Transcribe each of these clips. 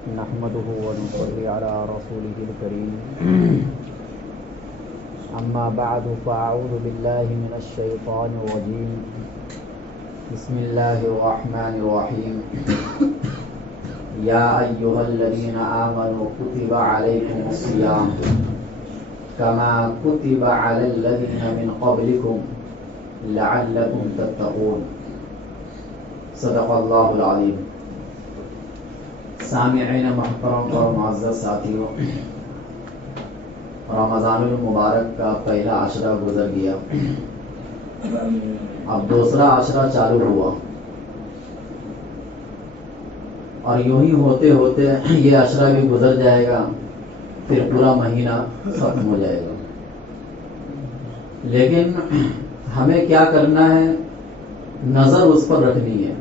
نحمده ونصلي على رسوله الكريم أما بعد فأعوذ بالله من الشيطان الرجيم بسم الله الرحمن الرحيم يا أيها الذين آمنوا كتب عليكم الصيام كما كتب على الذين من قبلكم لعلكم تتقون صدق الله العظيم. سامعین محترم اور معزز ساتھیوں، رمضان المبارک کا پہلا عشرہ گزر گیا، اب دوسرا عشرہ چالو ہوا اور یوں ہی ہوتے ہوتے یہ عشرہ بھی گزر جائے گا، پھر پورا مہینہ ختم ہو جائے گا. لیکن ہمیں کیا کرنا ہے؟ نظر اس پر رکھنی ہے.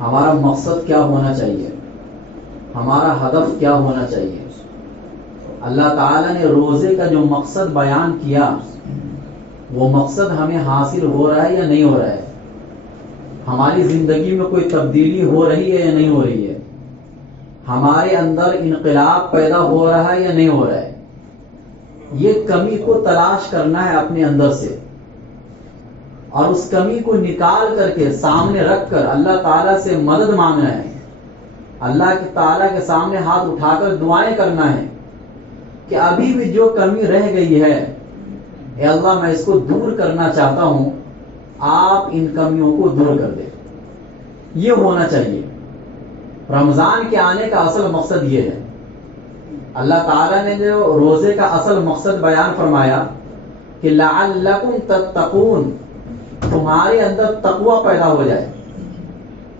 ہمارا مقصد کیا ہونا چاہیے، ہمارا ہدف کیا ہونا چاہیے. اللہ تعالیٰ نے روزے کا جو مقصد بیان کیا، وہ مقصد ہمیں حاصل ہو رہا ہے یا نہیں ہو رہا ہے؟ ہماری زندگی میں کوئی تبدیلی ہو رہی ہے یا نہیں ہو رہی ہے؟ ہمارے اندر انقلاب پیدا ہو رہا ہے یا نہیں ہو رہا ہے؟ یہ کمی کو تلاش کرنا ہے اپنے اندر سے، اور اس کمی کو نکال کر کے سامنے رکھ کر اللہ تعالیٰ سے مدد مانگنا ہے. اللہ کی تعالیٰ کے سامنے ہاتھ اٹھا کر دعائیں کرنا ہے کہ ابھی بھی جو کمی رہ گئی ہے، اے اللہ میں اس کو دور کرنا چاہتا ہوں، آپ ان کمیوں کو دور کر دیں. یہ ہونا چاہیے. رمضان کے آنے کا اصل مقصد یہ ہے. اللہ تعالیٰ نے جو روزے کا اصل مقصد بیان فرمایا کہ لعلکم تتقون، تمہارے اندر تقوی پیدا ہو جائے.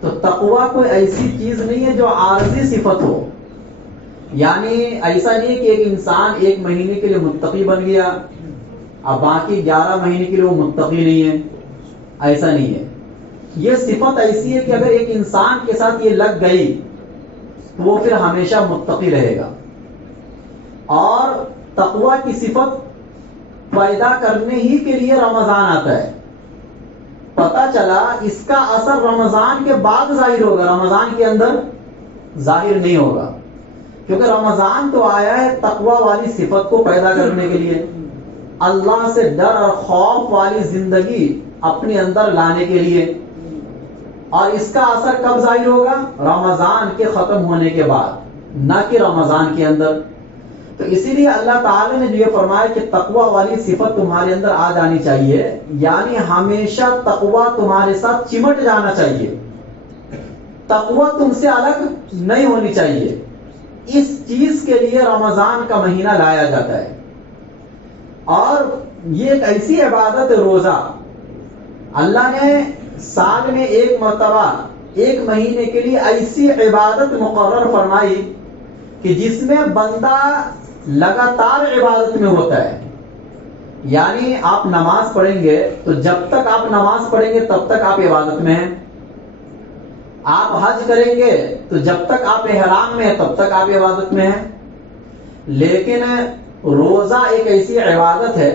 تو تقوی کوئی ایسی چیز نہیں ہے جو عارضی صفت ہو. یعنی ایسا نہیں کہ ایک انسان ایک مہینے کے لیے متقی بن گیا، اب باقی 11 مہینے کے لیے وہ متقی نہیں ہے. ایسا نہیں ہے. یہ صفت ایسی ہے کہ اگر ایک انسان کے ساتھ یہ لگ گئی تو وہ پھر ہمیشہ متقی رہے گا. اور تقوی کی صفت پیدا کرنے ہی کے لیے رمضان آتا ہے. پتہ چلا اس کا اثر رمضان کے بعد ظاہر ہوگا، رمضان کے اندر ظاہر نہیں ہوگا، کیونکہ رمضان تو آیا ہے تقوی والی صفت کو پیدا کرنے کے لیے، اللہ سے ڈر اور خوف والی زندگی اپنے اندر لانے کے لیے. اور اس کا اثر کب ظاہر ہوگا؟ رمضان کے ختم ہونے کے بعد، نہ کہ رمضان کے اندر. تو اسی لیے اللہ تعالی نے جو یہ فرمایا کہ تقوی والی صفت تمہارے اندر آ جانی چاہیے، یعنی ہمیشہ تقوی تمہارے ساتھ چمٹ جانا چاہیے. تقوی تم سے الگ نہیں ہونی چاہیے. اس چیز کے لیے رمضان کا مہینہ لایا جاتا ہے. اور یہ ایک ایسی عبادت ہے روزہ، اللہ نے سال میں ایک مرتبہ ایک مہینے کے لیے ایسی عبادت مقرر فرمائی کہ جس میں بندہ لگاتار عبادت میں ہوتا ہے. یعنی آپ نماز پڑھیں گے تو جب تک آپ نماز پڑھیں گے تب تک آپ عبادت میں ہیں. آپ حج کریں گے تو جب تک آپ احرام میں ہیں تب تک آپ عبادت میں ہیں. لیکن روزہ ایک ایسی عبادت ہے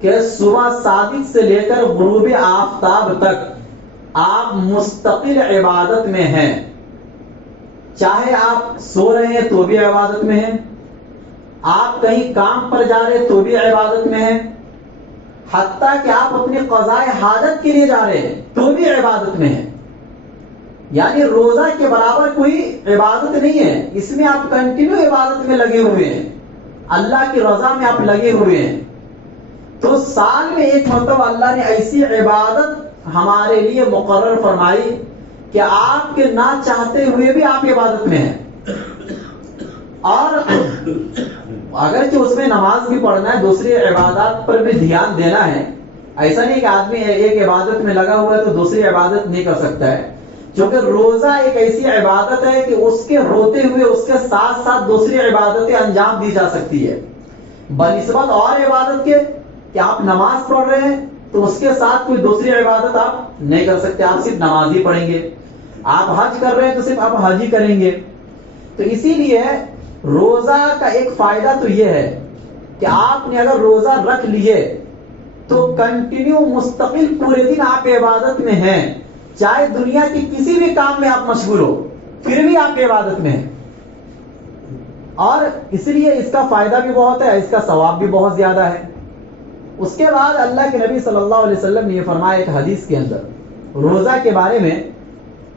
کہ صبح صادق سے لے کر غروب آفتاب تک آپ مستقل عبادت میں ہیں. چاہے آپ سو رہے ہیں تو بھی عبادت میں ہیں، آپ کہیں کام پر جا رہے تو بھی عبادت میں ہیں، حتیٰ کہ آپ اپنی قضاء حاجت کے لیے جا رہے ہیں تو بھی عبادت میں ہیں. یعنی روزہ کے برابر کوئی عبادت نہیں ہے. اس میں آپ کنٹینیو عبادت میں لگے ہوئے ہیں، اللہ کی رضا میں آپ لگے ہوئے ہیں. تو سال میں ایک مرتبہ اللہ نے ایسی عبادت ہمارے لیے مقرر فرمائی کہ آپ کے نہ چاہتے ہوئے بھی آپ عبادت میں ہیں. اور اگرچہ اس میں نماز بھی پڑھنا ہے، دوسری عبادات پر بھی دھیان دینا ہے. ایسا نہیں کہ آدمی ایک عبادت میں لگا ہوا ہے تو دوسری عبادت نہیں کر سکتا ہے، کیونکہ روزہ ایک ایسی عبادت ہے کہ اس کے ہوتے ہوئے اس کے ساتھ ساتھ دوسری عبادتیں انجام دی جا سکتی ہے. بنسبت اور عبادت کے کہ آپ نماز پڑھ رہے ہیں تو اس کے ساتھ کوئی دوسری عبادت آپ نہیں کر سکتے، آپ صرف نماز ہی پڑھیں گے. آپ حج کر رہے ہیں تو صرف آپ حج ہی کریں گے. تو اسی لیے روزہ کا ایک فائدہ تو یہ ہے کہ آپ نے اگر روزہ رکھ لیے تو کنٹینیو مستقل پورے دن آپ عبادت میں ہیں، چاہے دنیا کی کسی بھی کام میں آپ مشغول ہو پھر بھی آپ عبادت میں ہیں. اور اس لیے اس کا فائدہ بھی بہت ہے، اس کا ثواب بھی بہت زیادہ ہے۔ اس کے بعد اللہ کے نبی صلی اللہ علیہ وسلم نے یہ فرمایا ایک حدیث کے اندر روزہ کے بارے میں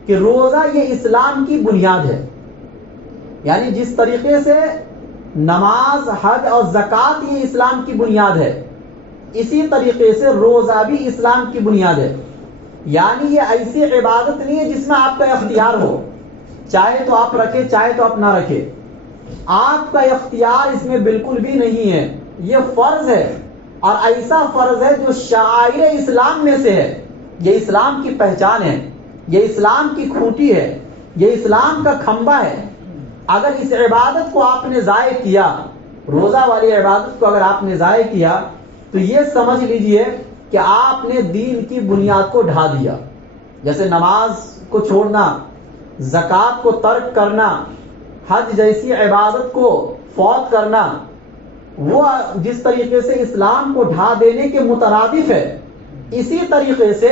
کہ روزہ یہ اسلام کی بنیاد ہے، یعنی جس طریقے سے نماز، حج اور زکوٰۃ یہ اسلام کی بنیاد ہے، اسی طریقے سے روزہ بھی اسلام کی بنیاد ہے۔ یعنی یہ ایسی عبادت نہیں ہے جس میں آپ کا اختیار ہو، چاہے تو آپ رکھے چاہے تو آپ نہ رکھے، آپ کا اختیار اس میں بالکل بھی نہیں ہے، یہ فرض ہے، اور ایسا فرض ہے جو شعائر اسلام میں سے ہے، یہ اسلام کی پہچان ہے، یہ اسلام کی کھوٹی ہے، یہ اسلام کا کھمبا ہے۔ اگر اس عبادت کو آپ نے ضائع کیا، روزہ والی عبادت کو اگر آپ نے ضائع کیا، تو یہ سمجھ لیجئے کہ آپ نے دین کی بنیاد کو ڈھا دیا۔ جیسے نماز کو چھوڑنا، زکوٰۃ کو ترک کرنا، حج جیسی عبادت کو فوت کرنا، وہ جس طریقے سے اسلام کو ڈھا دینے کے مترادف ہے، اسی طریقے سے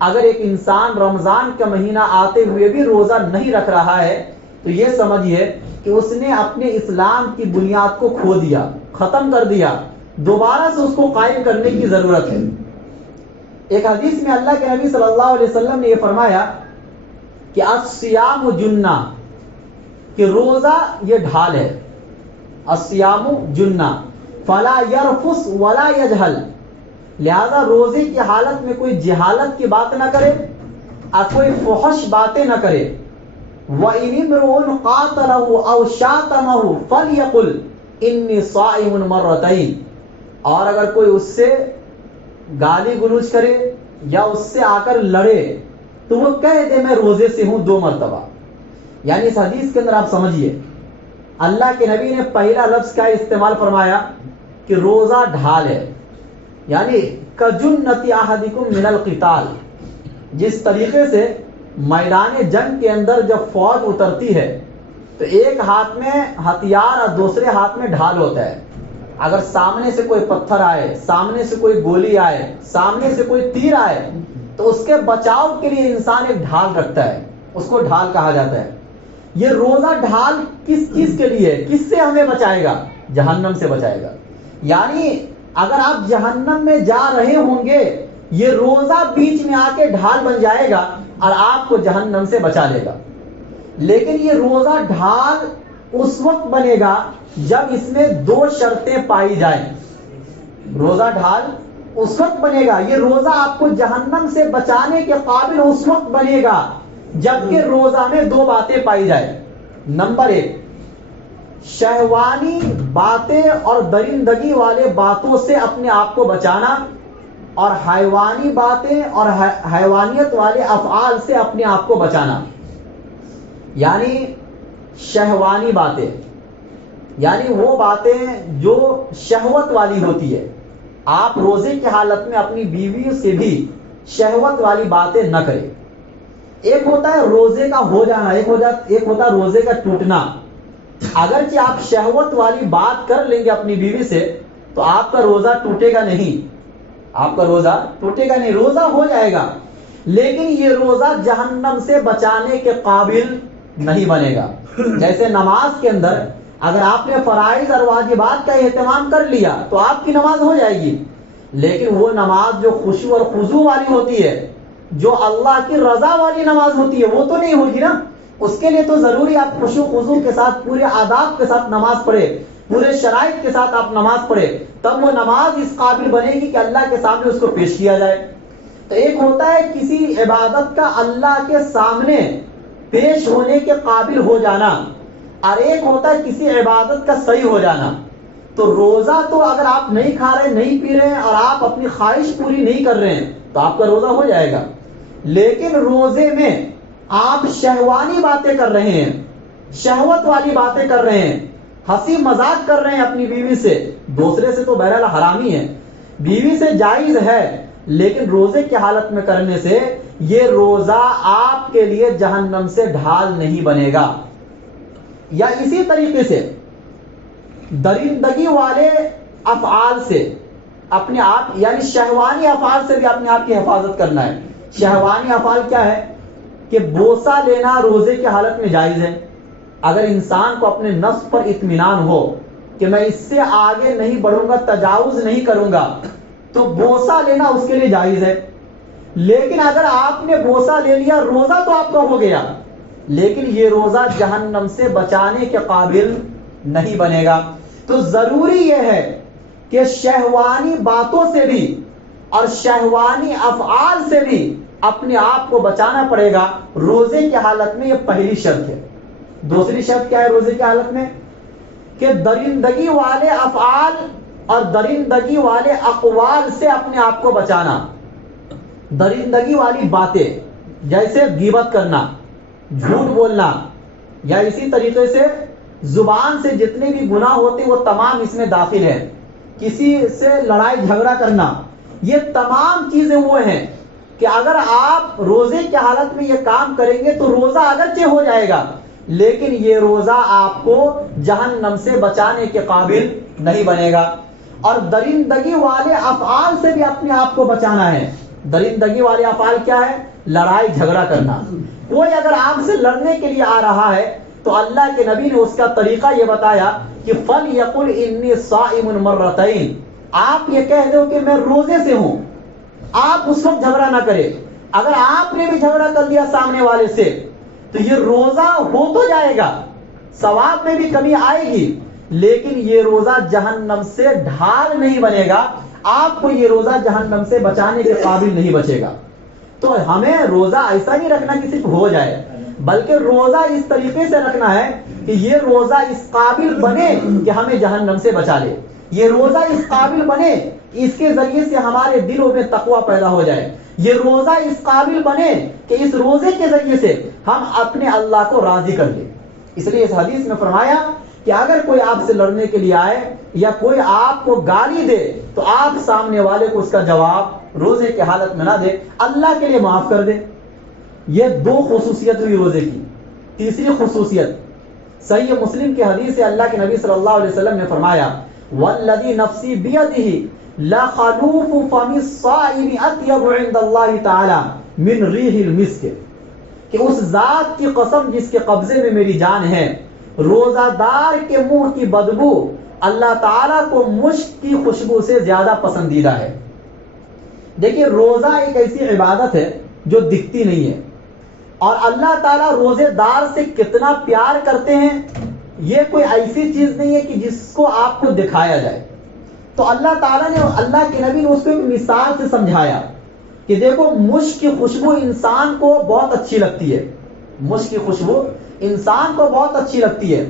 اگر ایک انسان رمضان کا مہینہ آتے ہوئے بھی روزہ نہیں رکھ رہا ہے تو یہ سمجھیے کہ اس نے اپنے اسلام کی بنیاد کو کھو دیا، ختم کر دیا، دوبارہ سے اس کو قائم کرنے کی ضرورت ہے۔ ایک حدیث میں اللہ کے نبی صلی اللہ علیہ وسلم نے یہ فرمایا کہ الصیام جنہ، کہ روزہ یہ ڈھال ہے، الصیام جنہ فلا یرفس ولا یجہل، لہذا روزے کی حالت میں کوئی جہالت کی بات نہ کرے اور کوئی فحش باتیں نہ کرے۔ وَإِنِ امْرُؤٌ قَاتَلَهُ أَوْ شَاتَمَهُ فَلْيَقُلْ إِنِّي صَائِمٌ مَرَّتَيْنِ، اور اگر کوئی اس سے گالی گلوچ کرے یا اس سے آ کر لڑے تو وہ کہہ دے میں روزے سے ہوں 2 مرتبہ۔ یعنی اس حدیث کے اندر آپ سمجھیے اللہ کے نبی نے پہلا لفظ کا استعمال فرمایا کہ روزہ ڈھال ہے، یعنی کجنۃ احدکم من القتال، جس طریقے سے میدان جنگ کے اندر جب فوج اترتی ہے تو ایک ہاتھ میں ہتھیار اور دوسرے ہاتھ میں ڈھال ہوتا ہے۔ اگر سامنے سے کوئی پتھر آئے، سامنے سے کوئی گولی آئے، سامنے سے کوئی تیر آئے تو اس کے بچاؤ کے لیے انسان ایک ڈھال رکھتا ہے، اس کو ڈھال کہا جاتا ہے۔ یہ روزہ ڈھال کس چیز کے لیے، کس سے ہمیں بچائے گا؟ جہنم سے بچائے گا۔ یعنی اگر آپ جہنم میں جا رہے ہوں گے، یہ روزہ بیچ میں آ کے ڈھال بن جائے گا اور آپ کو جہنم سے بچا لے گا۔ لیکن یہ روزہ ڈھال اس وقت بنے گا جب اس میں 2 شرطیں پائی جائیں۔ روزہ ڈھال اس وقت بنے گا، یہ روزہ آپ کو جہنم سے بچانے کے قابل اس وقت بنے گا جبکہ روزہ میں 2 باتیں پائی جائیں۔ نمبر 1، شہوانی باتیں اور درندگی والے باتوں سے اپنے آپ کو بچانا، اور حیوانی باتیں اور حیوانیت والے افعال سے اپنے آپ کو بچانا۔ یعنی شہوانی باتیں، یعنی وہ باتیں جو شہوت والی ہوتی ہے، آپ روزے کی حالت میں اپنی بیوی سے بھی شہوت والی باتیں نہ کریں۔ ایک ہوتا ہے روزے کا ہو جانا، ایک ہوتا ہے روزے کا ٹوٹنا۔ اگرچہ آپ شہوت والی بات کر لیں گے اپنی بیوی سے تو آپ کا روزہ ٹوٹے گا نہیں، آپ کا روزہ ٹوٹے گا نہیں، روزہ ہو جائے گا، لیکن یہ روزہ جہنم سے بچانے کے قابل نہیں بنے گا۔ جیسے نماز کے اندر اگر آپ نے فرائض اور واجبات کا اہتمام کر لیا تو آپ کی نماز ہو جائے گی، لیکن وہ نماز جو خشوع اور خضوع والی ہوتی ہے، جو اللہ کی رضا والی نماز ہوتی ہے، وہ تو نہیں ہوگی نا۔ اس کے لیے تو ضروری آپ خشوع خضوع کے ساتھ، پورے آداب کے ساتھ نماز پڑھے، پورے شرائط کے ساتھ آپ نماز پڑھے، تب وہ نماز اس قابل بنے گی کہ اللہ کے سامنے اس کو پیش کیا جائے۔ تو ایک ہوتا ہے کسی عبادت کا اللہ کے سامنے پیش ہونے کے قابل ہو جانا، اور ایک ہوتا ہے کسی عبادت کا صحیح ہو جانا۔ تو روزہ تو اگر آپ نہیں کھا رہے، نہیں پی رہے ہیں اور آپ اپنی خواہش پوری نہیں کر رہے ہیں تو آپ کا روزہ ہو جائے گا، لیکن روزے میں آپ شہوانی باتیں کر رہے ہیں، شہوت والی باتیں کر رہے ہیں، ہنسی مذاق کر رہے ہیں اپنی بیوی سے، دوسرے سے تو بہرحال حرامی ہے، بیوی سے جائز ہے، لیکن روزے کی حالت میں کرنے سے یہ روزہ آپ کے لیے جہنم سے ڈھال نہیں بنے گا۔ یا اسی طریقے سے درندگی والے افعال سے اپنے آپ، یعنی شہوانی افعال سے بھی اپنے آپ کی حفاظت کرنا ہے۔ شہوانی افعال کیا ہے کہ بوسہ لینا روزے کی حالت میں جائز ہے، اگر انسان کو اپنے نفس پر اطمینان ہو کہ میں اس سے آگے نہیں بڑھوں گا، تجاوز نہیں کروں گا، تو بوسہ لینا اس کے لیے جائز ہے. لیکن اگر آپ نے بوسہ لے لیا، روزہ تو آپ کا ہو گیا، لیکن یہ روزہ جہنم سے بچانے کے قابل نہیں بنے گا. تو ضروری یہ ہے کہ شہوانی باتوں سے بھی اور شہوانی افعال سے بھی اپنے آپ کو بچانا پڑے گا روزے کی حالت میں. یہ پہلی شرط ہے. دوسری شرط کیا ہے روزے کی حالت میں؟ کہ درندگی والے افعال اور درندگی والے اقوال سے اپنے آپ کو بچانا. درندگی والی باتیں جیسے غیبت کرنا، جھوٹ بولنا، یا اسی طریقے سے زبان سے جتنے بھی گناہ ہوتے وہ تمام اس میں داخل ہیں. کسی سے لڑائی جھگڑا کرنا، یہ تمام چیزیں وہ ہیں کہ اگر آپ روزے کی حالت میں یہ کام کریں گے تو روزہ اگرچہ ہو جائے گا، لیکن یہ روزہ آپ کو جہنم سے بچانے کے قابل نہیں بنے گا. اور درندگی والے افعال سے بھی اپنے آپ کو بچانا ہے. درندگی والے افعال کیا ہے؟ لڑائی جھگڑا کرنا. کوئی اگر آپ سے لڑنے کے لیے آ رہا ہے تو اللہ کے نبی نے اس کا طریقہ یہ بتایا کہ فَلْيَقُلْ إِنِّي صَائِمٌ مَرَّتَيْن. آپ یہ کہہ دو کہ میں روزے سے ہوں. آپ اس وقت جھگڑا نہ کرے. اگر آپ نے بھی جھگڑا کر دیا سامنے والے سے تو یہ روزہ ہو تو جائے گا، ثواب میں بھی کمی آئے گی، لیکن یہ روزہ جہنم سے ڈھال نہیں بنے گا. آپ کو یہ روزہ جہنم سے بچانے کے قابل نہیں بچے گا. تو ہمیں روزہ ایسا نہیں رکھنا کہ صرف ہو جائے، بلکہ روزہ اس طریقے سے رکھنا ہے کہ یہ روزہ اس قابل بنے کہ ہمیں جہنم سے بچا لے. یہ روزہ اس قابل بنے اس کے ذریعے سے ہمارے دلوں میں تقوی پیدا ہو جائے. یہ روزہ اس قابل بنے کہ اس روزے کے ذریعے سے ہم اپنے اللہ کو راضی کر لیں. اس لیے اس حدیث میں فرمایا کہ اگر کوئی آپ سے لڑنے کے لیے آئے یا کوئی آپ کو گالی دے تو آپ سامنے والے کو اس کا جواب روزے کی حالت میں نہ دے، اللہ کے لیے معاف کر دے. یہ دو خصوصیت ہوئی روزے کی. تیسری خصوصیت صحیح مسلم کی حدیث سے اللہ کے نبی صلی اللہ علیہ وسلم نے فرمایا والذی نفسی بیدہ لخلوف فم الصائم اطیب عند اللہ تعالی من ریح المسک، کہ اس ذات کی قسم جس کے قبضے میں میری جان ہے، روزہ دار کے منہ کی بدبو اللہ تعالیٰ کو مشک کی خوشبو سے زیادہ پسندیدہ ہے. دیکھیے روزہ ایک ایسی عبادت ہے جو دکھتی نہیں ہے، اور اللہ تعالیٰ روزے دار سے کتنا پیار کرتے ہیں یہ کوئی ایسی چیز نہیں ہے کہ جس کو آپ کو دکھایا جائے. تو اللہ تعالیٰ نے، اللہ کے نبی نے اس کو ایک مثال سے سمجھایا کہ دیکھو مشک کی خوشبو انسان کو بہت اچھی لگتی ہے. مشک کی خوشبو انسان کو بہت اچھی لگتی ہے.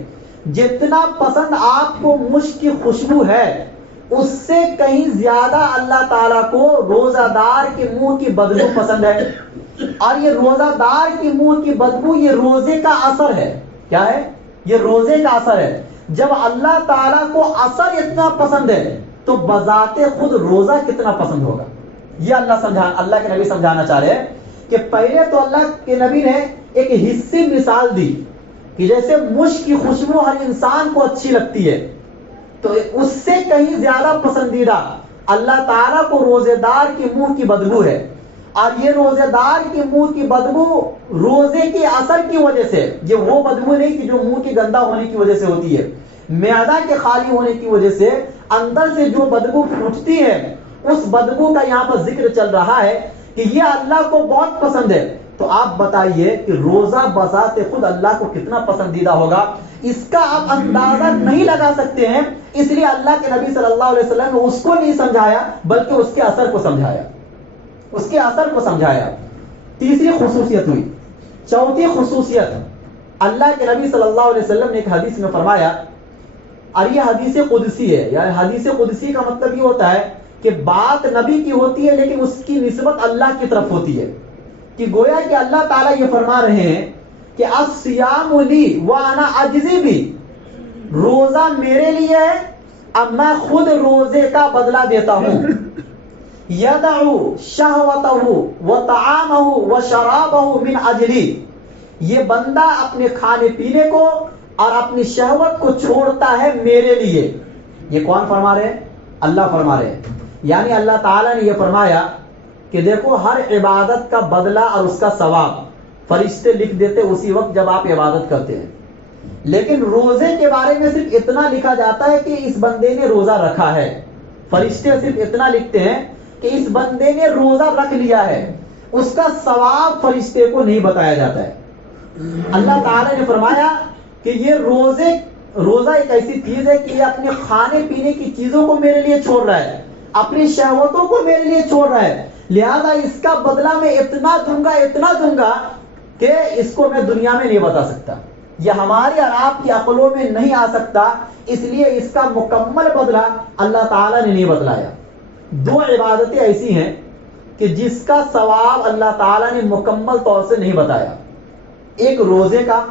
جتنا پسند آپ کو مشک کی خوشبو ہے اس سے کہیں زیادہ اللہ تعالیٰ کو روزہ دار کے منہ کی بدبو پسند ہے. اور یہ روزہ دار کی منہ کی بدبو یہ روزے کا اثر ہے. کیا ہے؟ یہ روزے کا اثر ہے. جب اللہ تعالیٰ کو اثر اتنا پسند ہے تو بذات خود روزہ کتنا پسند ہوگا. یہ اللہ کے نبی سمجھانا چاہ رہے ہیں کہ پہلے تو اللہ کے نبی نے ایک حصی مثال دی کہ جیسے مشک کی خوشبو ہر انسان کو اچھی لگتی ہے تو اس سے کہیں زیادہ پسندیدہ اللہ تعالیٰ کو روزے دار کی منہ کی بدبو ہے. اور یہ روزے دار کی منہ کی بدبو روزے کے اثر کی وجہ سے، یہ وہ بدبو نہیں کہ جو منہ کی گندا ہونے کی وجہ سے ہوتی ہے، معدہ کے خالی ہونے کی وجہ سے اندر سے جو بدبو پھوٹتی ہے اس بدبو کا یہاں پر ذکر چل رہا ہے کہ یہ اللہ کو بہت پسند ہے. تو آپ بتائیے کہ روزہ بذات خود اللہ کو کتنا پسندیدہ ہوگا. اس کا آپ اندازہ نہیں لگا سکتے ہیں، اس لیے اللہ کے نبی صلی اللہ علیہ وسلم نے اس کو نہیں سمجھایا بلکہ اس کے اثر کو سمجھایا. اس کے اثر کو سمجھایا. تیسری خصوصیت ہوئی. چوتھی خصوصیت اللہ کے نبی صلی اللہ علیہ وسلم نے ایک حدیث میں فرمایا، اور یہ حدیث قدسی ہے. یعنی حدیث قدسی کا مطلب یہ ہوتا ہے کہ بات نبی کی ہوتی ہے لیکن اس کی نسبت اللہ کی طرف ہوتی ہے، کہ گویا کہ اللہ تعالیٰ یہ فرما رہے ہیں کہ الصیام لی وانا اجزی بھی، روزہ میرے لیے ہے اب میں خود روزے کا بدلہ دیتا ہوں. یدعو شہوتہ وطعامہ وشرابہ من اجلی، یہ بندہ اپنے کھانے پینے کو اور اپنی شہوت کو چھوڑتا ہے میرے لیے. یہ کون فرما رہے ہیں؟ اللہ فرما رہے ہیں. یعنی اللہ تعالیٰ نے یہ فرمایا کہ دیکھو ہر عبادت کا بدلہ اور اس کا ثواب فرشتے لکھ دیتے اسی وقت جب آپ عبادت کرتے ہیں. لیکن روزے کے بارے میں صرف اتنا لکھا جاتا ہے کہ اس بندے نے روزہ رکھا ہے. فرشتے صرف اتنا لکھتے ہیں کہ اس بندے نے روزہ رکھ لیا ہے. اس کا ثواب فرشتے کو نہیں بتایا جاتا ہے. اللہ تعالی نے فرمایا کہ یہ روزہ ایک ایسی چیز ہے کہ یہ اپنے کھانے پینے کی چیزوں کو میرے لیے چھوڑ رہا ہے, اپنی شہوتوں کو میرے لیے چھوڑ رہا ہے, لہذا اس کا بدلہ میں اتنا دوں گا کہ اس کو میں دنیا میں نہیں بتا سکتا. یہ ہماری اور آپ کی عقلوں میں نہیں آ سکتا, اس لیے اس کا مکمل بدلہ اللہ تعالیٰ نے نہیں بتلایا. 2 عبادتیں ایسی ہیں کہ جس کا ثواب اللہ تعالیٰ نے مکمل طور سے نہیں بتایا. ایک روزے کا,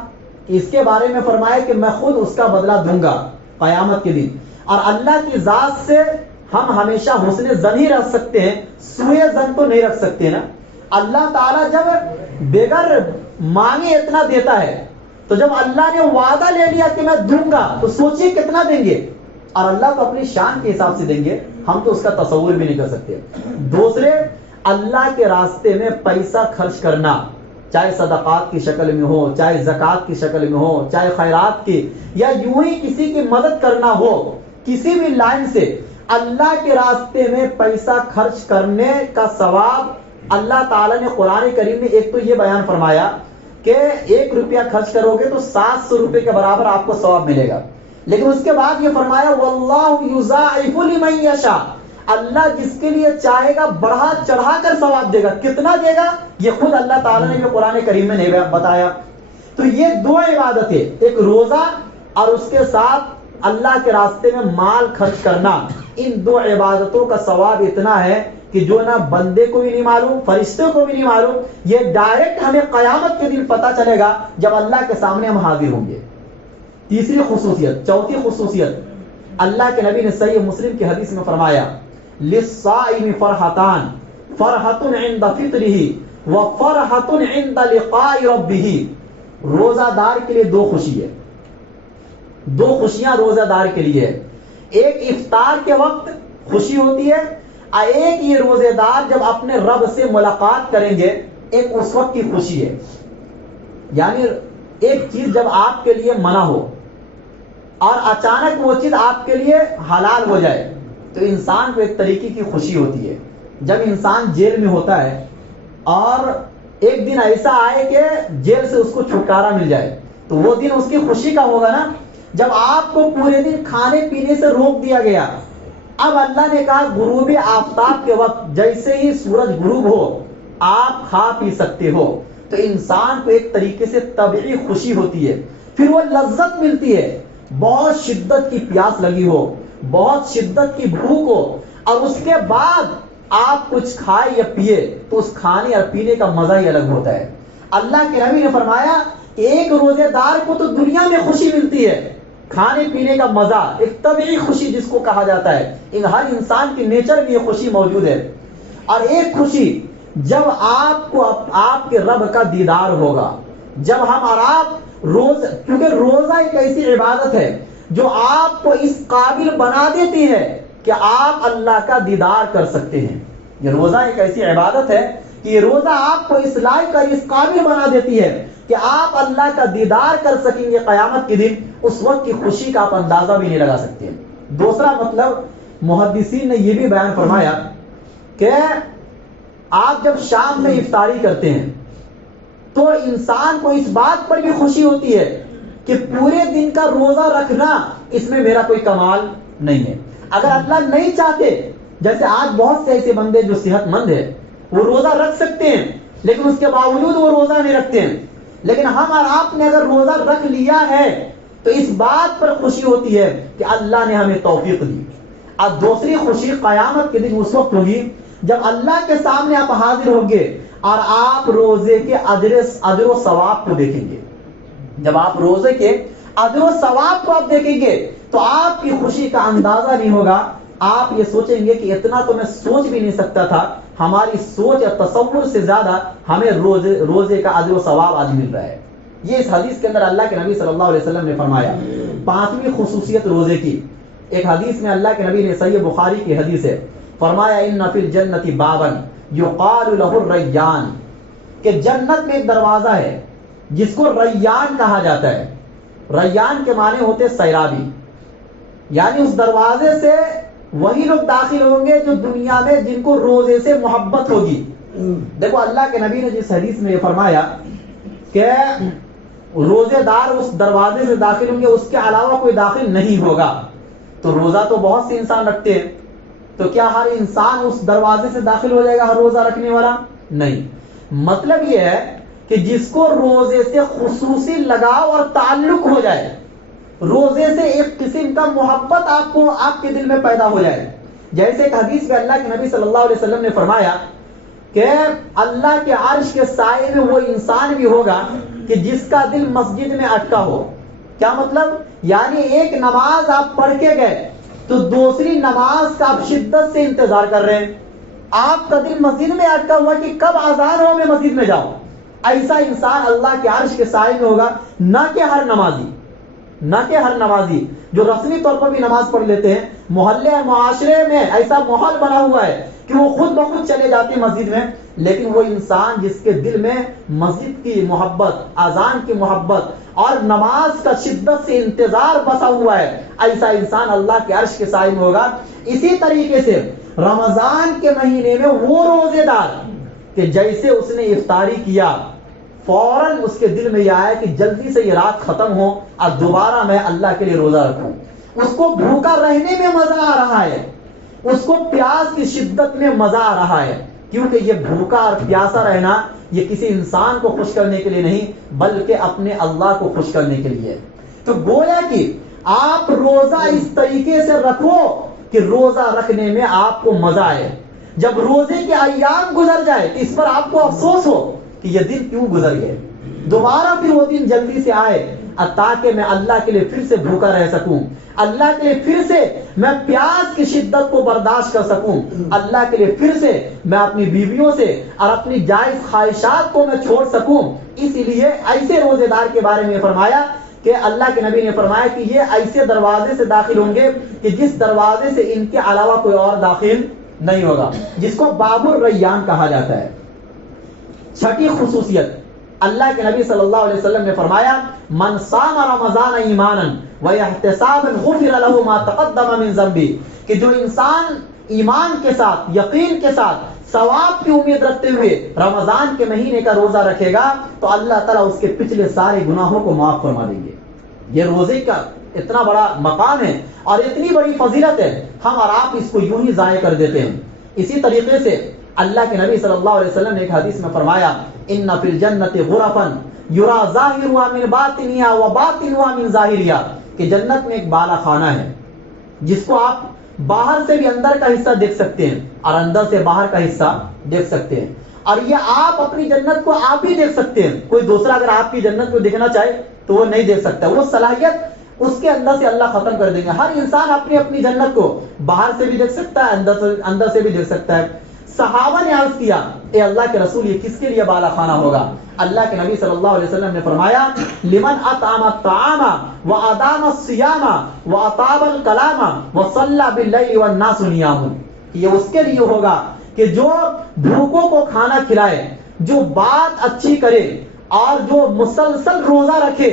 اس کے بارے میں فرمایا کہ میں خود اس کا بدلہ دوں گا قیامت کے دن, اور اللہ کی ذات سے ہم ہمیشہ حسن ظن ہی رکھ سکتے ہیں, سوء ظن تو نہیں رکھ سکتے نا. اللہ تعالیٰ جب بغیر مانگے اتنا دیتا ہے, تو جب اللہ نے وعدہ لے لیا کہ میں دوں گا, تو سوچیے کتنا دیں گے. اور اللہ تو اپنی شان کے حساب سے دیں گے, ہم تو اس کا تصور بھی نہیں کر سکتے. دوسرے, اللہ کے راستے میں پیسہ خرچ کرنا, چاہے صدقات کی شکل میں ہو, چاہے زکوٰۃ کی شکل میں ہو, چاہے خیرات کی, یا یوں ہی کسی کی مدد کرنا ہو, کسی بھی لائن سے اللہ کے راستے میں پیسہ خرچ کرنے کا ثواب اللہ تعالیٰ نے قرآن کریم میں ایک تو یہ بیان فرمایا کہ 1 روپیہ خرچ کرو گے تو 700 روپے کے برابر آپ کو ثواب ملے گا. لیکن اس کے بعد یہ فرمایا واللہ یضاعف لمن یشاء, اللہ جس کے لیے چاہے گا بڑھا چڑھا کر ثواب دے گا. کتنا دے گا یہ خود اللہ تعالیٰ نے قرآن کریم میں نہیں بتایا. تو یہ 2 عبادتیں, ایک روزہ اور اس کے ساتھ اللہ کے راستے میں مال خرچ کرنا, ان 2 عبادتوں کا ثواب اتنا ہے کہ جو نہ بندے کو بھی نہیں معلوم, فرشتوں کو بھی نہیں معلوم. یہ ڈائریکٹ ہمیں قیامت کے دن پتہ چلے گا جب اللہ کے سامنے ہم حاضر ہوں گے. تیسری خصوصیت, چوتھی خصوصیت, اللہ کے نبی نے صحیح مسلم کی حدیث میں فرمایا للصائم فرحتان, فرحۃ عند فطرہ وفرحۃ عند لقاء ربہ. روزہ دار کے لیے 2 خوشی ہے, 2 خوشیاں روزہ دار کے لیے ہے. ایک افطار کے وقت خوشی ہوتی ہے, اور ایک یہ روزے دار جب اپنے رب سے ملاقات کریں گے, ایک اس وقت کی خوشی ہے. یعنی ایک چیز جب آپ کے لیے منع ہو اور اچانک وہ چیز آپ کے لیے حلال ہو جائے, تو انسان کو ایک طریقے کی خوشی ہوتی ہے. جب انسان جیل میں ہوتا ہے اور ایک دن ایسا آئے کہ جیل سے اس کو چھٹکارا مل جائے, تو وہ دن اس کی خوشی کا ہوگا نا. جب آپ کو پورے دن کھانے پینے سے روک دیا گیا, اب اللہ نے کہا غروب آفتاب کے وقت جیسے ہی سورج غروب ہو آپ کھا پی سکتے ہو, تو انسان کو ایک طریقے سے طبعی خوشی ہوتی ہے. پھر وہ لذت ملتی ہے, بہت شدت کی پیاس لگی ہو, بہت شدت کی بھوک ہو, اور اس کے بعد آپ کچھ کھائے یا پیے, تو اس کھانے اور پینے کا مزہ ہی الگ ہوتا ہے. اللہ کے نبی نے فرمایا ایک روزے دار کو تو دنیا میں خوشی ملتی ہے, کھانے پینے کا مزہ, ایک طبعی خوشی جس کو کہا جاتا ہے, ہر انسان کی نیچر میں یہ خوشی موجود ہے. اور ایک خوشی جب آپ کو آپ کے رب کا دیدار ہوگا, جب ہم اور آپ کیونکہ روزہ ایک ایسی عبادت ہے جو آپ کو اس قابل بنا دیتی ہے کہ آپ اللہ کا دیدار کر سکتے ہیں. یہ روزہ ایک ایسی عبادت ہے کہ یہ روزہ آپ کو اس لائق اور اس قابل بنا دیتی ہے کہ آپ اللہ کا دیدار کر سکیں گے قیامت کے دن. اس وقت کی خوشی کا آپ اندازہ بھی نہیں لگا سکتے. دوسرا مطلب, محدثین نے یہ بھی بیان فرمایا کہ آپ جب شام میں افطاری کرتے ہیں تو انسان کو اس بات پر بھی خوشی ہوتی ہے کہ پورے دن کا روزہ رکھنا اس میں میرا کوئی کمال نہیں ہے. اگر اللہ نہیں چاہتے, جیسے آج بہت سے ایسے بندے جو صحت مند ہیں وہ روزہ رکھ سکتے ہیں لیکن اس کے باوجود وہ روزہ نہیں رکھتے ہیں, لیکن ہم اور آپ نے اگر روزہ رکھ لیا ہے تو اس بات پر خوشی ہوتی ہے کہ اللہ نے ہمیں توفیق دی. اور دوسری خوشی قیامت کے دن اس وقت ہوگی جب اللہ کے سامنے آپ حاضر ہوں گے اور آپ روزے کے اجر و ثواب کو دیکھیں گے. جب آپ روزے کے اجر و ثواب کو آپ دیکھیں گے تو آپ کی خوشی کا اندازہ نہیں ہوگا. آپ یہ سوچیں گے کہ اتنا تو میں سوچ بھی نہیں سکتا تھا, ہماری سوچ یا تصور سے زیادہ ہمیں روزے کا اجر و ثواب آج مل رہا ہے. یہ اس حدیث کے اندر اللہ کے نبی صلی اللہ علیہ وسلم نے فرمایا. 5ویں خصوصیت روزے کی, ایک حدیث میں اللہ کے نبی نے, صحیح بخاری کی حدیث ہے, فرمایا ان فی الجنت بابا یقال له الریان, کہ جنت میں ایک دروازہ ہے جس کو ریان کہا جاتا ہے. ریان کے معنی ہوتے سیرابی، یعنی اس دروازے سے وہی لوگ داخل ہوں گے جو دنیا میں جن کو روزے سے محبت ہوگی. دیکھو اللہ کے نبی نے جس حدیث میں یہ فرمایا کہ روزے دار اس دروازے سے داخل ہوں گے، اس کے علاوہ کوئی داخل نہیں ہوگا. تو روزہ تو بہت سے انسان رکھتے ہیں، تو کیا ہر انسان اس دروازے سے داخل ہو جائے گا، ہر روزہ رکھنے والا؟ نہیں. مطلب یہ ہے کہ جس کو روزے سے خصوصی لگاؤ اور تعلق ہو جائے، روزے سے ایک قسم کا محبت آپ کے دل میں پیدا ہو جائے. جیسے ایک حدیث میں اللہ کے نبی صلی اللہ علیہ وسلم نے فرمایا کہ اللہ کے عرش کے سائے میں وہ انسان بھی ہوگا کہ جس کا دل مسجد میں اٹکا ہو. کیا مطلب؟ یعنی ایک نماز آپ پڑھ کے گئے تو دوسری نماز کا آپ شدت سے انتظار کر رہے ہیں، آپ کا دل مسجد میں اٹکا ہوا کہ کب اذان ہو میں مسجد میں جاؤں. ایسا انسان اللہ کے عرش کے سائے میں ہوگا. نہ کہ ہر نمازی جو رسمی طور پر بھی نماز پڑھ لیتے ہیں، محلے اور معاشرے میں ایسا ماحول بنا ہوا ہے کہ وہ خود بخود چلے جاتے ہیں مسجد میں، لیکن وہ انسان جس کے دل میں مسجد کی محبت، اذان کی محبت اور نماز کا شدت سے انتظار بسا ہوا ہے، ایسا انسان اللہ کے عرش کے سائے میں ہوگا. اسی طریقے سے رمضان کے مہینے میں وہ روزے دار کہ جیسے اس نے افطاری کیا فوراً اس کے دل میں یہ آیا کہ جلدی سے یہ رات ختم ہو اور دوبارہ میں اللہ کے لیے روزہ رکھوں. اس کو بھوکا رہنے میں مزہ آ رہا ہے، اس کو پیاس کی شدت میں مزہ آ رہا ہے، کیونکہ یہ بھوکا اور پیاسا رہنا یہ کسی انسان کو خوش کرنے کے لیے نہیں بلکہ اپنے اللہ کو خوش کرنے کے لیے. تو گویا کہ آپ روزہ اس طریقے سے رکھو کہ روزہ رکھنے میں آپ کو مزہ آئے. جب روزے کے ایام گزر جائے تو اس پر آپ کو افسوس ہو کہ یہ دن کیوں گزر گئے، دوبارہ پھر وہ دن جلدی سے آئے تاکہ میں اللہ کے لیے پھر سے بھوکا رہ سکوں، اللہ کے لیے پھر سے میں پیاس کی شدت کو برداشت کر سکوں، اللہ کے لیے پھر سے میں اپنی بیویوں سے اور اپنی جائز خواہشات کو میں چھوڑ سکوں. اسی لیے ایسے روزے دار کے بارے میں فرمایا کہ اللہ کے نبی نے فرمایا کہ یہ ایسے دروازے سے داخل ہوں گے کہ جس دروازے سے ان کے علاوہ کوئی اور داخل نہیں ہوگا، جس کو باب الریان کہا جاتا ہے. چھٹی خصوصیت، اللہ کے نبی صلی اللہ علیہ وسلم نے فرمایا من صام رمضان ایمانا واحتسابا غفر له ما تقدم من ذنبه، کہ جو انسان ایمان کے ساتھ، یقین کے ساتھ، ثواب کی امید رکھتے ہوئے رمضان کے مہینے کا روزہ رکھے گا تو اللہ تعالیٰ اس کے پچھلے سارے گناہوں کو معاف فرما دیں گے. یہ روزے کا اتنا بڑا مقام ہے اور اتنی بڑی فضیلت ہے، ہم اور آپ اس کو یوں ہی ضائع کر دیتے ہیں. اسی طریقے سے اللہ کے نبی صلی اللہ علیہ وسلم نے ایک حدیث میں فرمایا ان فی الجنت غرفا یرا ظاہرها من باطنها وباطنها من ظاہرها، کہ جنت میں ایک بالا خانہ ہے جس کو آپ باہر سے بھی اندر کا حصہ دیکھ سکتے ہیں اور اندر سے باہر کا حصہ دیکھ سکتے ہیں، اور یہ آپ اپنی جنت کو آپ ہی دیکھ سکتے ہیں. کوئی دوسرا اگر آپ کی جنت کو دیکھنا چاہے تو وہ نہیں دیکھ سکتا، وہ صلاحیت اس کے اندر سے اللہ ختم کر دیں گے. ہر انسان اپنی اپنی جنت کو باہر سے بھی دیکھ سکتا ہے، اندر سے بھی دیکھ سکتا ہے. صحابہ نے عرض کیا اے اللہ کے رسول یہ کس کے لیے بالا خانہ ہوگا؟ اللہ کے نبی صلی اللہ علیہ وسلم نے فرمایا لمن اطعم الطعام وادام الصيام واطاب الكلام وصلى بالليل والناس نيام، یہ اس کے لیے ہوگا کہ جو بھوکوں کو کھانا کھلائے، جو بات اچھی کرے اور جو مسلسل روزہ رکھے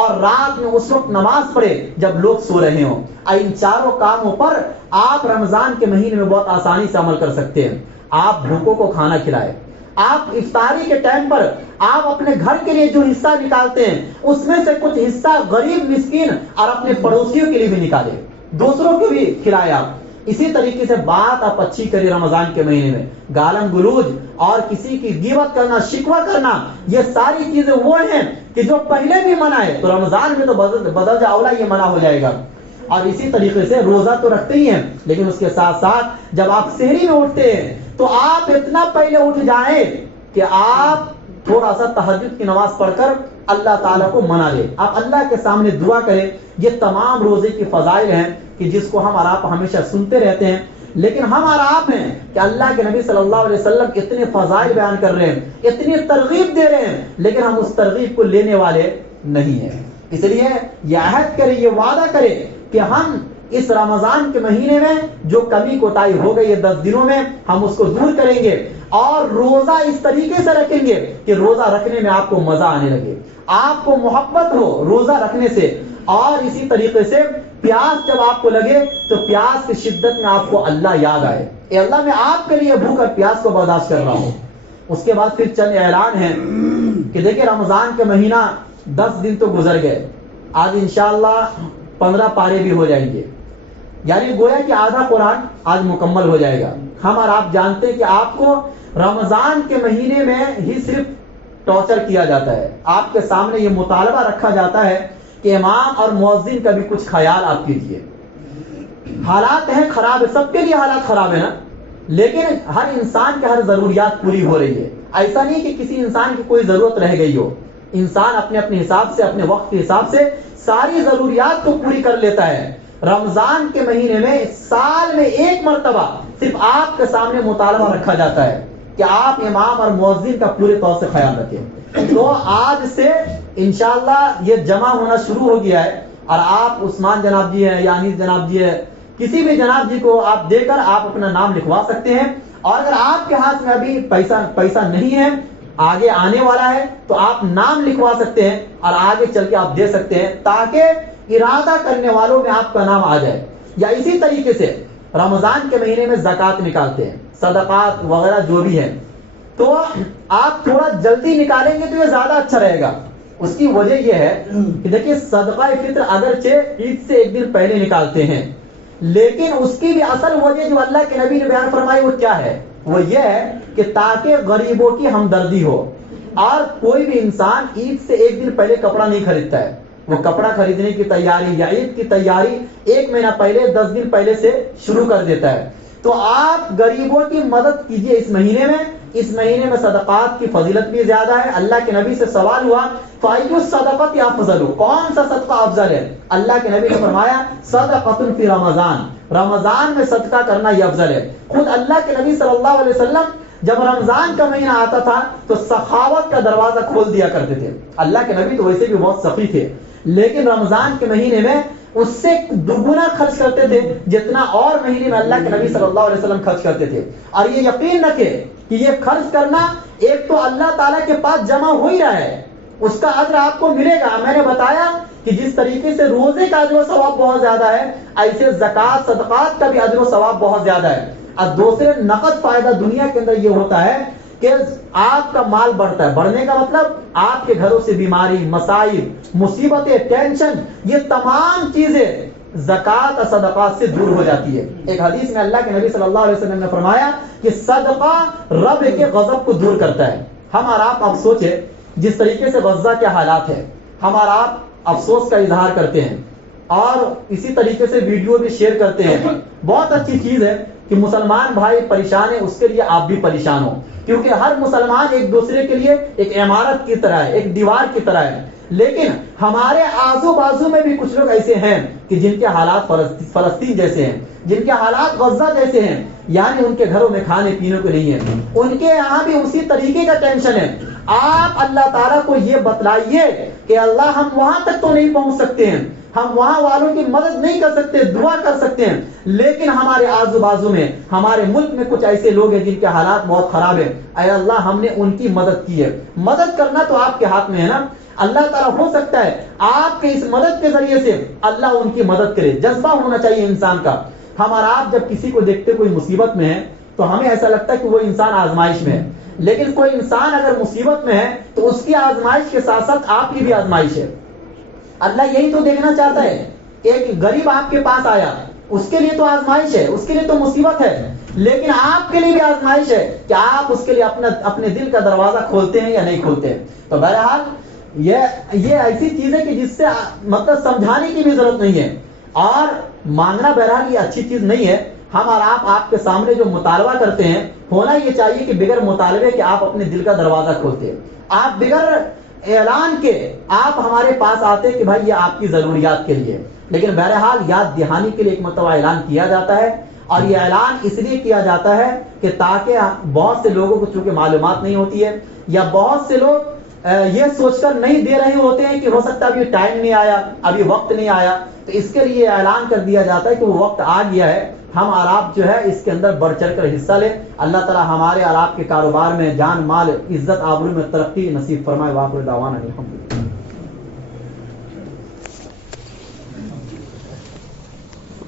اور رات میں اس وقت نماز پڑھے جب لوگ سو رہے ہوں. ان چاروں کاموں پر آپ رمضان کے مہینے میں بہت آسانی سے عمل کر سکتے ہیں. آپ بھوکوں کو کھانا کھلائے، آپ افطاری کے ٹائم پر آپ اپنے گھر کے لیے جو حصہ نکالتے ہیں اس میں سے کچھ حصہ غریب مسکین اور اپنے پڑوسیوں کے لیے بھی نکالے، دوسروں کو بھی کھلائے آپ. اسی طریقے سے بات آپ اچھی کریں رمضان کے مہینے میں، گالن گلوج اور کسی کی غیبت کرنا، شکوہ کرنا، یہ ساری چیزیں وہ ہیں کہ جو پہلے بھی منع ہے تو رمضان میں تو بدل اولا یہ منع ہو جائے گا. اور اسی طریقے سے روزہ تو رکھتے ہی ہیں لیکن اس کے ساتھ ساتھ جب آپ سحری میں اٹھتے ہیں تو آپ اتنا پہلے اٹھ جائیں کہ آپ تھوڑا سا تہجد کی نماز پڑھ کر اللہ تعالیٰ کو منا لیں، آپ اللہ کے سامنے دعا کریں. یہ تمام روزے کی فضائل ہیں کہ جس کو ہم اور آپ ہمیشہ سنتے رہتے ہیں، لیکن ہم اور آپ ہیں کہ اللہ کے نبی صلی اللہ علیہ وسلم اتنے فضائل بیان کر رہے ہیں، اتنی ترغیب دے رہے ہیں، لیکن ہم اس ترغیب کو لینے والے نہیں ہیں. اس لیے یہ عہد کریں، یہ وعدہ کریں کہ ہم اس رمضان کے مہینے میں جو کمی کوتاہی ہو گئی ہے 10 دنوں میں ہم اس کو دور کریں گے اور روزہ اس طریقے سے رکھیں گے کہ روزہ رکھنے میں آپ کو مزہ آنے لگے, آپ کو محبت ہو روزہ رکھنے سے. اور اسی طریقے سے پیاس جب آپ کو لگے تو پیاس کی شدت میں آپ کو اللہ یاد آئے, اے اللہ میں آپ کے لیے بھوک اور پیاس کو برداشت کر رہا ہوں. اس کے بعد پھر چند اعلان ہیں کہ دیکھیں رمضان کے مہینہ 10 دن تو گزر گئے, آج انشاءاللہ 15 پارے بھی ہو جائیں گے, یعنی گویا کہ آدھا قرآن آج مکمل ہو جائے گا. ہم اور آپ جانتے ہیں کہ آپ کو رمضان کے مہینے میں ہی صرف ٹارچر کیا جاتا ہے, آپ کے سامنے یہ مطالبہ رکھا جاتا ہے کہ امام اور مؤذن کا بھی کچھ خیال آپ کیجئے. حالات ہیں خراب ہے, سب کے لیے حالات خراب ہے نا, لیکن ہر انسان کے ہر ضروریات پوری ہو رہی ہے. ایسا نہیں کہ کسی انسان کی کوئی ضرورت رہ گئی ہو, انسان اپنے اپنے حساب سے اپنے وقت کے حساب سے ساری ضروریات کو پوری کر لیتا ہے. رمضان کے مہینے میں سال میں ایک مرتبہ صرف آپ کے سامنے مطالبہ رکھا جاتا ہے کہ آپ امام اور مؤذن کا پورے طور سے خیال رکھیں. تو آج سے انشاءاللہ یہ جمع ہونا شروع ہو گیا ہے, اور آپ عثمان جناب جی ہیں یا انیس جناب جی ہے, کسی بھی جناب جی کو آپ دے کر آپ اپنا نام لکھوا سکتے ہیں. اور اگر آپ کے ہاتھ میں ابھی پیسہ نہیں ہے, آگے آنے والا ہے, تو آپ نام لکھوا سکتے ہیں اور آگے چل کے آپ دے سکتے ہیں تاکہ ارادہ کرنے والوں میں آپ کا نام آ جائے. یا اسی طریقے سے رمضان کے مہینے میں زکوٰۃ نکالتے ہیں, صدقات وغیرہ جو بھی ہے, تو آپ تھوڑا جلدی نکالیں گے تو یہ زیادہ اچھا رہے گا. اس کی وجہ یہ ہے کہ دیکھیے صدقہ فطر اگرچہ عید سے ایک دن پہلے نکالتے ہیں, لیکن اس کی بھی اصل وجہ جو اللہ کے نبی نے بیان فرمائی وہ کیا ہے, وہ یہ ہے کہ تاکہ غریبوں کی ہمدردی ہو. اور کوئی بھی انسان عید سے ایک دن پہلے کپڑا نہیں خریدتا ہے, وہ کپڑا خریدنے کی تیاری یا عید کی تیاری 1 مہینہ پہلے 10 دن پہلے سے شروع کر دیتا ہے. تو آپ غریبوں کی مدد کیجئے اس مہینے میں. اس مہینے میں صدقات کی فضیلت بھی زیادہ ہے. اللہ کے نبی سے سوال ہوا فَأَيُّ الصَّدَقَةِ أَفْضَلُ, کون سا صدقہ افضل ہے؟ اللہ کے نبی نے فرمایا صدقۃ فی رمضان, رمضان میں صدقہ کرنا یہ افضل ہے. خود اللہ کے نبی صلی اللہ علیہ وسلم جب رمضان کا مہینہ آتا تھا تو سخاوت کا دروازہ کھول دیا کرتے تھے. اللہ کے نبی تو ویسے بھی بہت سخی تھے, لیکن رمضان کے مہینے میں اس سے دگنا خرچ کرتے تھے جتنا اور مہینے میں اللہ کے نبی صلی اللہ علیہ وسلم خرچ کرتے تھے. اور یہ یقین رکھے کہ یہ خرچ کرنا ایک تو اللہ تعالیٰ کے پاس جمع ہو ہی رہا ہے, اس کا اجر آپ کو ملے گا. میں نے بتایا کہ جس طریقے سے روزے کا اجر و ثواب بہت زیادہ ہے, ایسے زکوٰۃ صدقات کا بھی اجر و ثواب بہت زیادہ ہے. اور دوسرے نقد فائدہ دنیا کے اندر یہ ہوتا ہے کہ آپ کا مال بڑھتا ہے. بڑھنے کا مطلب آپ کے گھروں سے بیماری, مصائب, مصیبتیں, ٹینشن, یہ تمام چیزیں زکوٰۃ اور صدقات سے دور ہو جاتی ہے. ایک حدیث میں اللہ کے نبی صلی اللہ علیہ وسلم نے فرمایا کہ صدقہ رب کے غضب کو دور کرتا ہے. ہم اور آپ سوچیں جس طریقے سے غزہ کے حالات ہیں, ہم اور آپ افسوس کا اظہار کرتے ہیں اور اسی طریقے سے ویڈیو بھی شیئر کرتے ہیں. بہت اچھی چیز ہے کہ مسلمان بھائی پریشان ہیں, اس کے لیے آپ بھی پریشان ہو, کیونکہ ہر مسلمان ایک دوسرے کے لیے ایک عمارت کی طرح ہے, ایک دیوار کی طرح ہے. لیکن ہمارے آزو بازو میں بھی کچھ لوگ ایسے ہیں کہ جن کے حالات فلسطین جیسے ہیں, جن کے حالات غزہ جیسے ہیں, یعنی ان کے گھروں میں کھانے پینے کو نہیں ہے, ان کے یہاں بھی اسی طریقے کا ٹینشن ہے. آپ اللہ تعالیٰ کو یہ بتلائیے کہ اللہ ہم وہاں تک تو نہیں پہنچ سکتے ہیں, ہم وہاں والوں کی مدد نہیں کر سکتے, دعا کر سکتے ہیں, لیکن ہمارے آزو بازو میں ہمارے ملک میں کچھ ایسے لوگ ہیں جن کے حالات بہت خراب ہیں. اے اللہ ہم نے ان کی مدد کی ہے. مدد کرنا تو آپ کے ہاتھ میں ہے نا. اللہ تعالیٰ ہو سکتا ہے آپ کے اس مدد کے ذریعے سے اللہ ان کی مدد کرے. جذبہ ہونا چاہیے انسان کا. ہم اور آپ جب کسی کو دیکھتے کوئی مصیبت میں ہے تو ہمیں ایسا لگتا ہے کہ وہ انسان آزمائش میں ہے, لیکن کوئی انسان اگر مصیبت میں ہے تو اس کی آزمائش کے ساتھ ساتھ آپ کی بھی آزمائش ہے. اللہ یہی تو دیکھنا چاہتا ہے کہ ایک غریب آپ کے پاس آیا, اس کے لیے تو آزمائش ہے, اس کے لیے تو مصیبت ہے, لیکن آپ کے لیے بھی آزمائش ہے کہ آپ اس کے لیے اپنے دل کا دروازہ کھولتے ہیں یا نہیں کھولتے ہیں. تو بہرحال یہ ایسی چیز ہے کہ جس سے مطلب سمجھانے کی بھی ضرورت نہیں ہے, اور مانگنا بہرحال یہ اچھی چیز نہیں ہے. ہم اور آپ کے سامنے جو مطالبہ کرتے ہیں, ہونا یہ چاہیے کہ بغیر مطالبے کہ آپ اپنے دل کا دروازہ کھولتے ہیں, آپ بغیر اعلان کے آپ ہمارے پاس آتے کہ بھائی یہ آپ کی ضروریات کے لیے. لیکن بہرحال یاد دہانی کے لیے ایک مرتبہ اعلان کیا جاتا ہے, اور یہ اعلان اس لیے کیا جاتا ہے کہ تاکہ بہت سے لوگوں کو چونکہ معلومات نہیں ہوتی ہے, یا بہت سے لوگ یہ سوچ کر نہیں دے رہے ہوتے ہیں کہ ہو سکتا ہے ابھی ٹائم نہیں آیا, ابھی وقت نہیں آیا, تو اس کے لیے اعلان کر دیا جاتا ہے کہ وہ وقت آ گیا ہے, ہم اور آپ جو ہے اس کے اندر بڑھ چڑھ کر حصہ لیں. اللہ تعالی ہمارے اور آپ کے کاروبار میں جان مال عزت آبرو میں ترقی نصیب فرمائے. واخر دعوانا الحمدللہ.